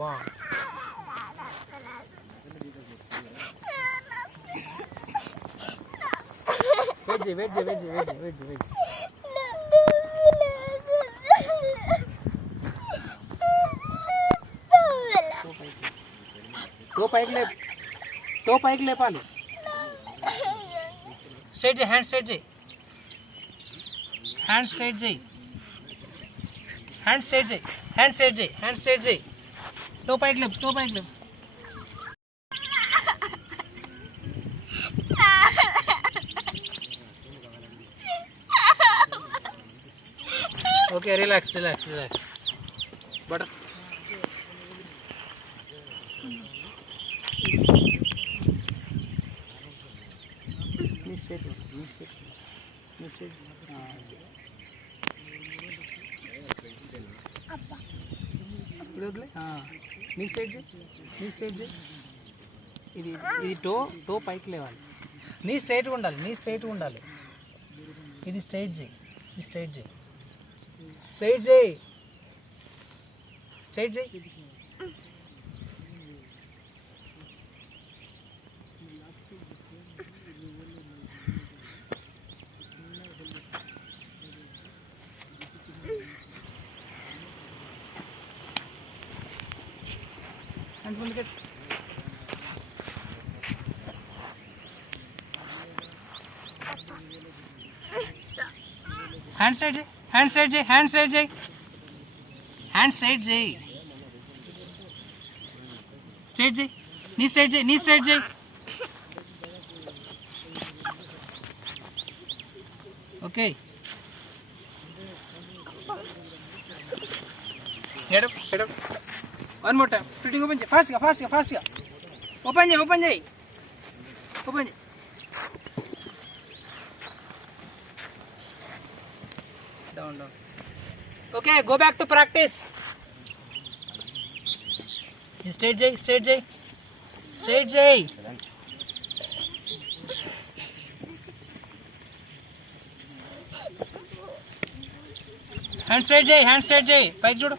1. Wait. Toe pike lepali. Straight J, hand straight J. Hand straight J. Hand straight J. Toe pike lep. Okay, relax. Butter. Knee straight. Knee straight J. ఇది to పైకి లేవాలి. నీ స్ట్రైట్గా ఉండాలి. ఇది straight J. Hand straight J. Straight J. Knee straight J. Okay. Get up. One more time. Splitting open J. Fast. Open J. Down. Okay, go back to practice. Straight J. Hand straight J. Pike judo.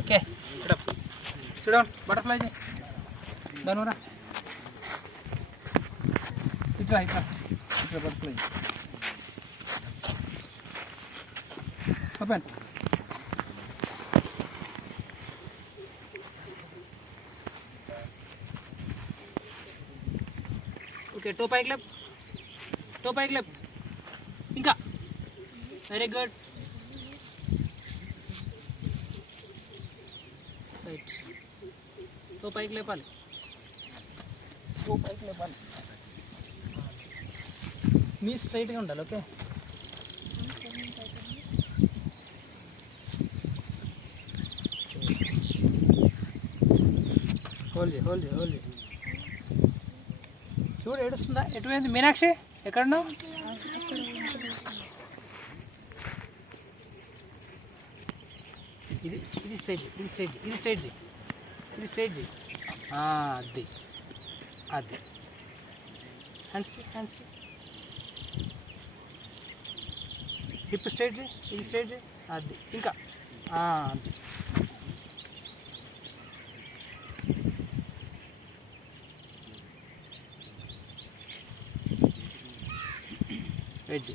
Okay, sit up. Sit down. Butterfly J. Down ora. Itra butterfly. Open. Okay, toe pike left. Inka. Very good. Right. Toe pike lepali. నీ స్ట్రైట్గా ఉండాలి. Okay, hold చూడు ఏడుస్తుందా? ఎటువైంది మీనాక్షి? ఎక్కడున్నావు? ఇది straight J. అది hands hip straight J. ఇది straight J. అది ఇంకా అది. Wait J.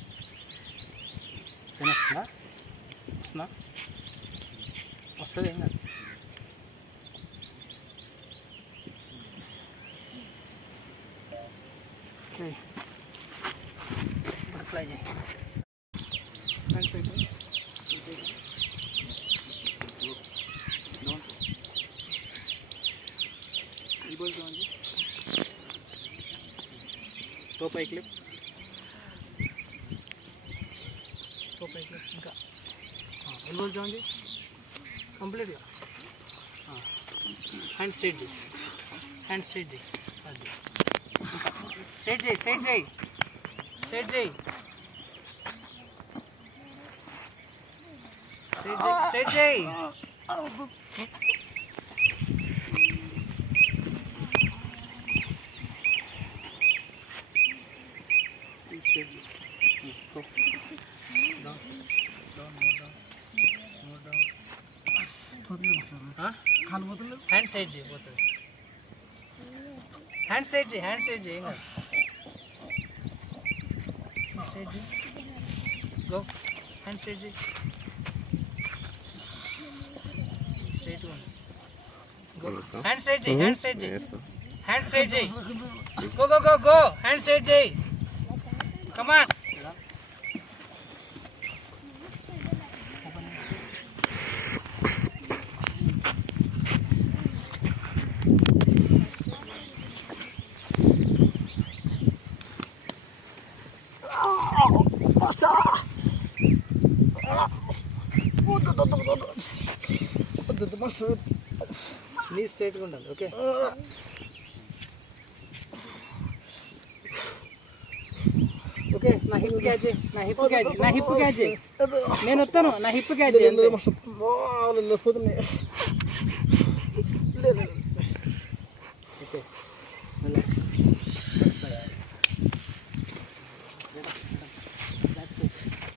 వస్తుంది ఏం కాదు. Okay, butterfly J. Toe pike clip. ఇంకా elbows down J. Complete. Hand straight J. అది straight J. Down. Hand straight చేయి పోతుంది. హ్యాండ్ స్ట్రైట్ చేయి, హ్యాండ్ స్ట్రైట్ చేయి, ఏం కాదు. స్ట్రైట్ చేయి, గో, హ్యాండ్ స్ట్రైట్ చేయి, స్ట్రైట్ ఉంది. గో, హ్యాండ్ స్ట్రైట్ చేయి, హ్యాండ్ స్ట్రైట్ చేయి, హ్యాండ్ స్ట్రైట్ చేయి, go go go go, hand straight చేయి, కమాన్. నీ స్ట్రైట్గా ఉండాలి. Okay, okay. నా హిప్ క్యాచ్ చేయి, నా హిప్ క్యాచ్, నా హిప్ క్యాచ్ చేయి. నేను వస్తాను, నా హిప్ క్యాచ్ చేయి.